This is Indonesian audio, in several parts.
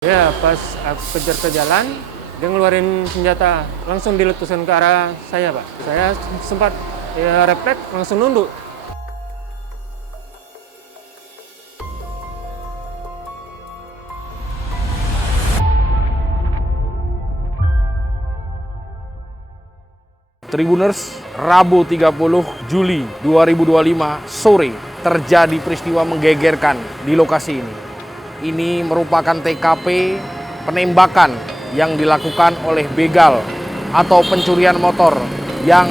Ya, pas aku kejar ke jalan, dia ngeluarin senjata, langsung diletuskan ke arah saya, Pak. Saya sempat refleks, langsung nunduk. Tribuners, Rabu 30 Juli 2025 sore terjadi peristiwa menggegerkan di lokasi ini. Ini merupakan TKP penembakan yang dilakukan oleh begal atau pencurian motor yang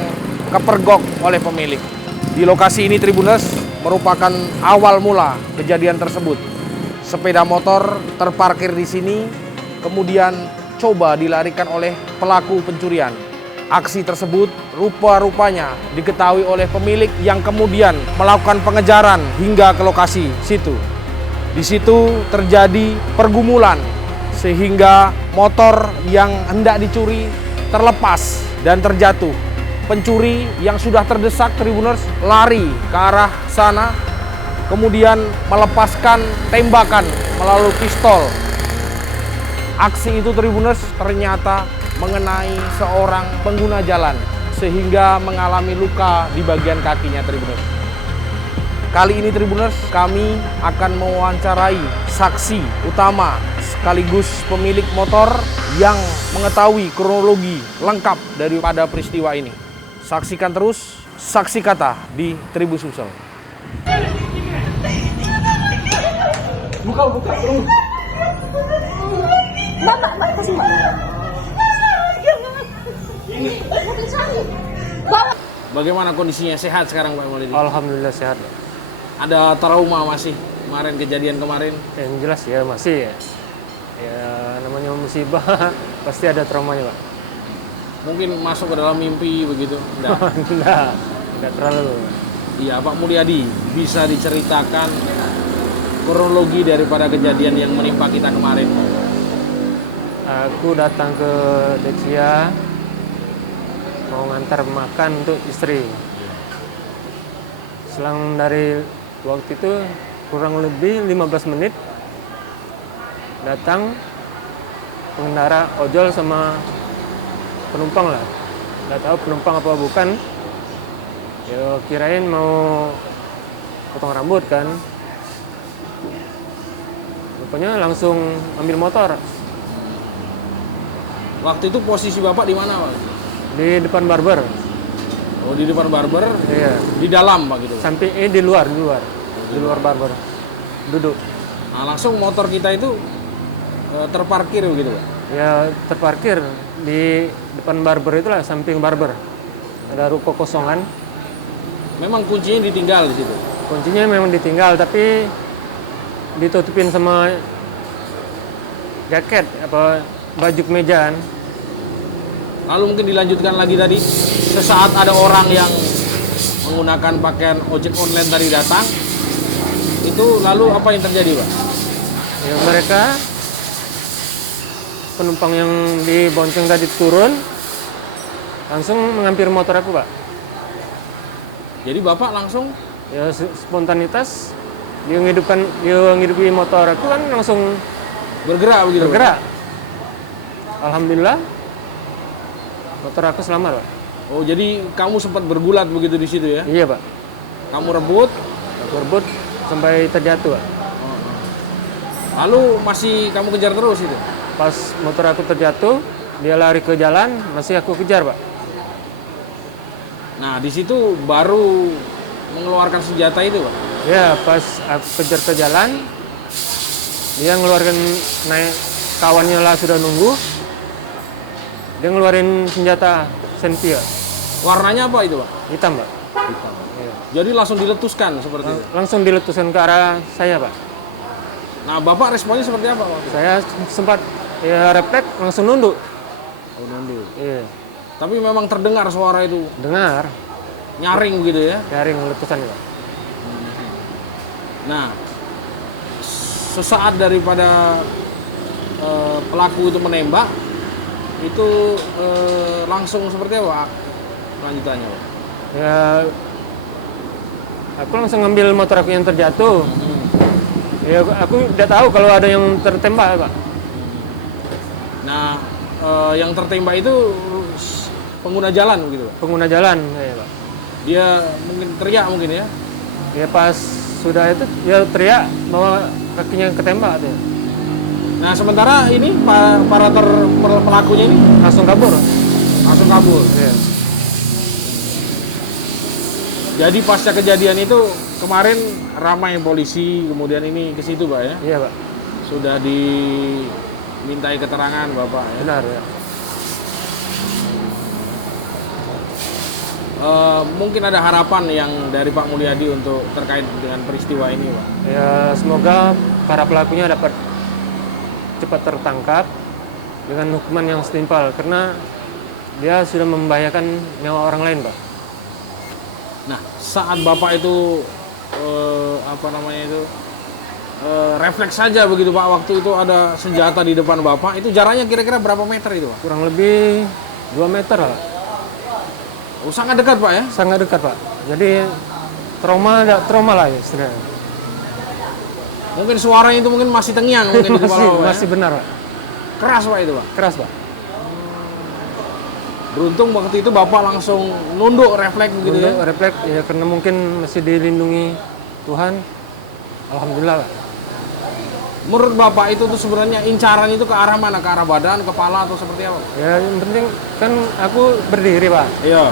kepergok oleh pemilik. Di lokasi ini Tribuners merupakan awal mula kejadian tersebut. Sepeda motor terparkir di sini, kemudian coba dilarikan oleh pelaku pencurian. Aksi tersebut rupa-rupanya diketahui oleh pemilik yang kemudian melakukan pengejaran hingga ke lokasi situ. Di situ terjadi pergumulan sehingga motor yang hendak dicuri terlepas dan terjatuh. Pencuri yang sudah terdesak Tribuners lari ke arah sana, kemudian melepaskan tembakan melalui pistol. Aksi itu Tribuners ternyata mengenai seorang pengguna jalan sehingga mengalami luka di bagian kakinya Tribuners. Kali ini Tribuners kami akan mewawancarai saksi utama sekaligus pemilik motor yang mengetahui kronologi lengkap daripada peristiwa ini. Saksikan terus Saksi Kata di Tribun Sumsel. Buka, Mbak, kasih Mbak. Mobil saya. Bawa. Bagaimana kondisinya? Sehat sekarang Pak Maulidi? Alhamdulillah sehat, Pak. Ada trauma masih kemarin, kejadian kemarin? Yang jelas ya masih ya. Ya namanya musibah pasti ada traumanya, Pak. Mungkin masuk ke dalam mimpi begitu? Enggak terlalu. Iya, Pak Mulyadi, bisa diceritakan kronologi daripada kejadian yang menimpa kita kemarin? Aku datang ke Dexia mau ngantar makan untuk istri. Selang dari waktu itu kurang lebih 15 menit datang pengendara ojol sama penumpang lah. Nggak tahu penumpang apa bukan. Ya kirain mau potong rambut kan. Rupanya langsung ambil motor. Waktu itu posisi Bapak di mana, Pak? Di depan barber. Oh, di depan barber? Iya. Di dalam, Pak, gitu? Samping di luar. Di luar barber. Duduk. Nah, langsung motor kita itu terparkir begitu, Pak? Ya terparkir di depan barber itulah, samping barber. Ada ruko kosongan. Memang kuncinya ditinggal di situ? Kuncinya memang ditinggal, tapi ditutupin sama jaket, apa baju kemejaan. Lalu mungkin dilanjutkan lagi tadi, sesaat ada orang yang menggunakan pakaian ojek online tadi datang, itu lalu apa yang terjadi, Pak? Ya mereka penumpang yang dibonceng tadi turun, langsung mengambil motor aku, Pak. Jadi Bapak langsung? Ya spontanitas, dia ngidupi motor aku kan langsung Bergerak begitu? bergerak. Alhamdulillah, motor aku selamat, Pak. Oh, jadi kamu sempat bergulat begitu di situ ya? Iya, Pak. Kamu rebut? Aku rebut sampai terjatuh, Pak. Lalu masih kamu kejar terus itu? Pas motor aku terjatuh, dia lari ke jalan, masih aku kejar, Pak. Nah, di situ baru mengeluarkan senjata itu, Pak? Ya, pas aku kejar ke jalan, dia ngeluarkan naik, kawannya lah sudah nunggu. Dia ngeluarin senjata Senpia, Warnanya apa itu, Pak? hitam, Pak. Hitam. Iya. Jadi langsung diletuskan seperti itu? Langsung diletuskan ke arah saya, Pak. Nah, Bapak responnya seperti apa, Pak? Saya sempat refleks, langsung nunduk. Oh, nunduk. Iya. Tapi memang terdengar suara itu, Dengar, nyaring gitu ya? nyaring letusan, Pak. Nah, sesaat daripada pelaku itu menembak, itu langsung seperti apa lanjutannya, Pak? Ya, aku langsung ngambil motor aku yang terjatuh. Ya, aku udah tahu kalau ada yang tertembak, Pak. Nah, yang tertembak itu pengguna jalan begitu, Pak? Pengguna jalan, ya Pak. Dia mungkin teriak mungkin ya? Ya pas sudah itu dia teriak bahwa kakinya ketembak tuh. Nah, sementara ini para pelakunya ini Langsung kabur. Iya. Jadi pasca kejadian itu kemarin ramai polisi, kemudian ini ke situ, Pak ya? Iya Pak, Sudah dimintai keterangan Bapak ya? benar ya. Mungkin ada harapan yang dari Pak Mulyadi untuk terkait dengan peristiwa ini, Pak? Ya semoga para pelakunya dapat cepat tertangkap dengan hukuman yang setimpal karena dia sudah membahayakan nyawa orang lain, Pak. Nah, saat Bapak itu refleks saja begitu Pak, waktu itu ada senjata di depan Bapak, itu jaraknya kira-kira berapa meter itu, Pak? Kurang lebih 2 meter lah. Oh, sangat dekat, Pak ya? Sangat dekat, Pak. Jadi trauma lah ya sebenarnya. Mungkin suaranya itu mungkin masih terngiang mungkin di kepala Bapak, masih ya? benar, Pak. Keras, Pak itu, Pak? Keras, Pak. Beruntung waktu itu Bapak langsung nunduk refleks gitu ya? Untuk refleks ya karena mungkin masih dilindungi Tuhan. Alhamdulillah, Pak. Menurut Bapak itu tuh sebenarnya incaran itu ke arah mana? Ke arah badan, kepala atau seperti apa? Ya yang penting kan aku berdiri, Pak. Iya.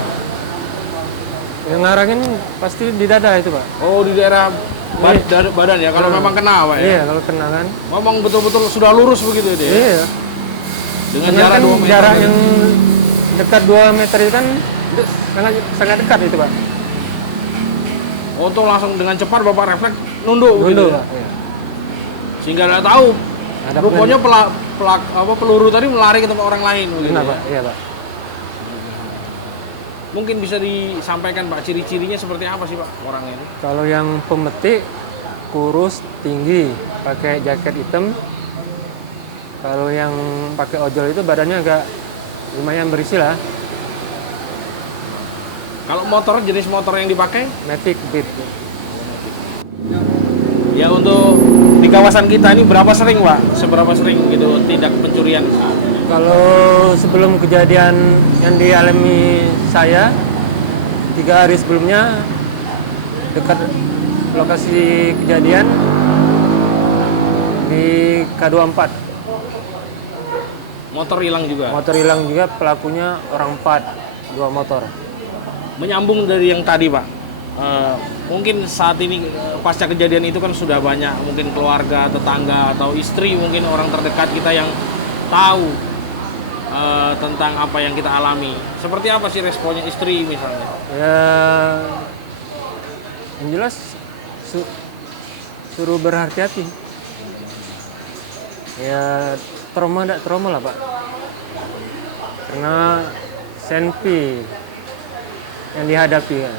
Yang ngarangin pasti di dada itu, Pak. Oh, di daerah badan ya, kalau memang kena, Pak ya? Iya, kalau kena kan. Memang betul-betul sudah lurus begitu dia? Iya. Dengan Karena jarak kan 2 meter. jarak yang dekat 2 meter itu kan sangat dekat itu, Pak. Oh, tuh langsung dengan cepat Bapak refleks nunduk gitu Dulu, ya? Pak. Iya. Sehingga nggak tahu. Ada Rupanya peluru tadi melari ke tempat orang lain begitu. Benar, ya? Pak. Iya, Pak. Mungkin bisa disampaikan Pak, ciri-cirinya seperti apa sih Pak orangnya ini? Kalau yang pemetik kurus, tinggi, pakai jaket hitam. Kalau yang pakai ojol itu badannya agak lumayan berisi lah. Kalau motor, jenis motor yang dipakai? Matic Beat. Ya, untuk di kawasan kita ini berapa sering Pak? Seberapa sering gitu tindak pencurian? Kalau sebelum kejadian yang dialami saya 3 hari sebelumnya dekat lokasi kejadian di K24. Motor hilang juga? Motor hilang juga, pelakunya orang 4, 2 motor. Menyambung dari yang tadi Pak, mungkin saat ini pasca kejadian itu kan sudah banyak mungkin keluarga, tetangga, atau istri mungkin orang terdekat kita yang tahu tentang apa yang kita alami. Seperti apa sih responnya istri misalnya? Ya, yang jelas suruh berhati-hati. Ya, trauma lah Pak. Karena senpi yang dihadapi kan.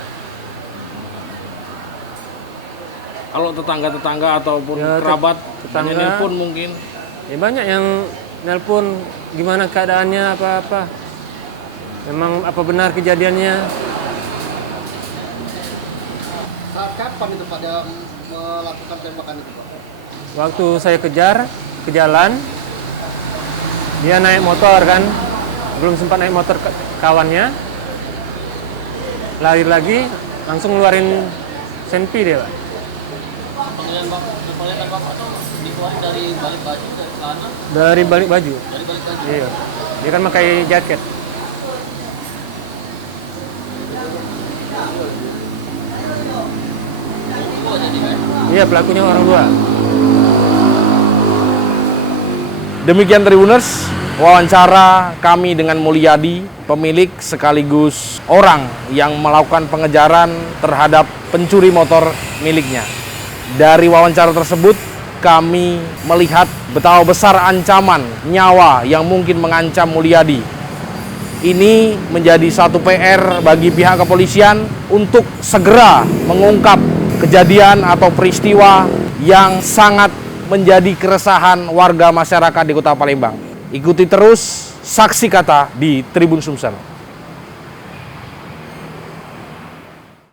Kalau tetangga-tetangga ataupun Ya, kerabat, tetangga. hanya nelpon mungkin. Ya banyak yang nelpon gimana keadaannya apa-apa. Memang apa benar kejadiannya? Saat kapan itu Pak dia melakukan tembakan itu Pak? Waktu saya kejar ke jalan, dia naik motor kan, belum sempat naik motor kawannya, lari lagi, langsung ngeluarin senpi dia, Pak. Penglihatan Bapak tuh dikeluarin dari balik baju, dari celana, Dari balik baju. dari balik baju. Iya. Dia kan pakai jaket. Dua jadi kan? Iya, pelakunya orang 2. Demikian Tribuners, wawancara kami dengan Mulyadi, pemilik sekaligus orang yang melakukan pengejaran terhadap pencuri motor miliknya. Dari wawancara tersebut, kami melihat betapa besar ancaman nyawa yang mungkin mengancam Mulyadi. Ini menjadi satu PR bagi pihak kepolisian untuk segera mengungkap kejadian atau peristiwa yang sangat menjadi keresahan warga masyarakat di Kota Palembang. Ikuti terus Saksi Kata di Tribun Sumsel.